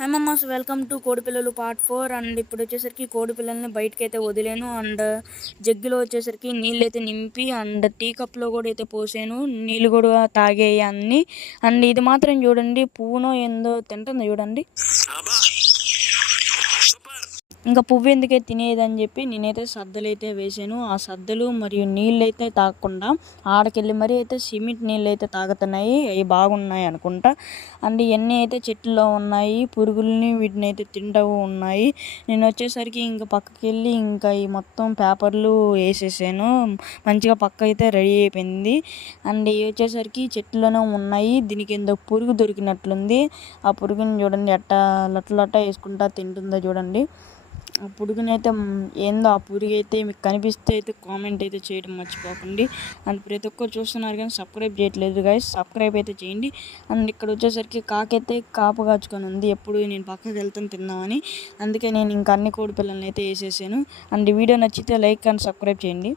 Hi mama's, welcome to కోడిపిల్లలు part 4. And ఇప్పుడు వచ్చేసరికి కోడి పిల్లల్ని బయటకి అయితే వదిలేను. అండ్ జగ్గులో వచ్చేసరికి నీళ్ళు అయితే నింపి అండ్ టీ కప్లో కూడా అయితే పోసాను. నీళ్ళు కూడా తాగేయి అన్ని. అండ్ ఇది మాత్రం చూడండి, పువ్వునో ఏందో తింటుంది చూడండి. ఇంకా పువ్వు ఎందుకే తినేదని చెప్పి నేనైతే సద్దలు అయితే వేసాను. ఆ సద్దలు మరియు నీళ్ళు అయితే తాగకుండా ఆడకెళ్ళి మరీ అయితే సిమెంట్ నీళ్ళు అయితే తాగుతున్నాయి. అవి బాగున్నాయి అనుకుంటా. అండ్ ఇవన్నీ అయితే చెట్లలో ఉన్నాయి, పురుగుల్ని వీటిని అయితే తింటూ ఉన్నాయి. నేను వచ్చేసరికి ఇంకా పక్కకి వెళ్ళి ఇంకా ఈ మొత్తం పేపర్లు వేసేసాను. మంచిగా పక్క అయితే రెడీ అయిపోయింది. అండ్ ఇవి వచ్చేసరికి చెట్లోనే ఉన్నాయి. దీనికి ఏందో పురుగు దొరికినట్లుంది. ఆ పురుగుని చూడండి ఎట్టా లట్లట్ట వేసుకుంటా తింటుందో చూడండి. ఆ పురుగునైతే ఏందో ఆ పురుగు అయితే మీకు కనిపిస్తే అయితే కామెంట్ అయితే చేయడం మర్చిపోకండి. అండ్ ప్రతి ఒక్కరు చూస్తున్నారు కానీ సబ్స్క్రైబ్ చేయట్లేదు గైస్, సబ్స్క్రైబ్ అయితే చేయండి. అండ్ ఇక్కడ వచ్చేసరికి కాకైతే కాపు కాచుకొని ఉంది, ఎప్పుడు నేను పక్కకి వెళ్తాను తిందామని. అందుకే నేను ఇంకా అన్ని కోడి పిల్లల్ని అయితే వేసేసాను. అండ్ వీడియో నచ్చితే లైక్ అండ్ సబ్స్క్రైబ్ చేయండి.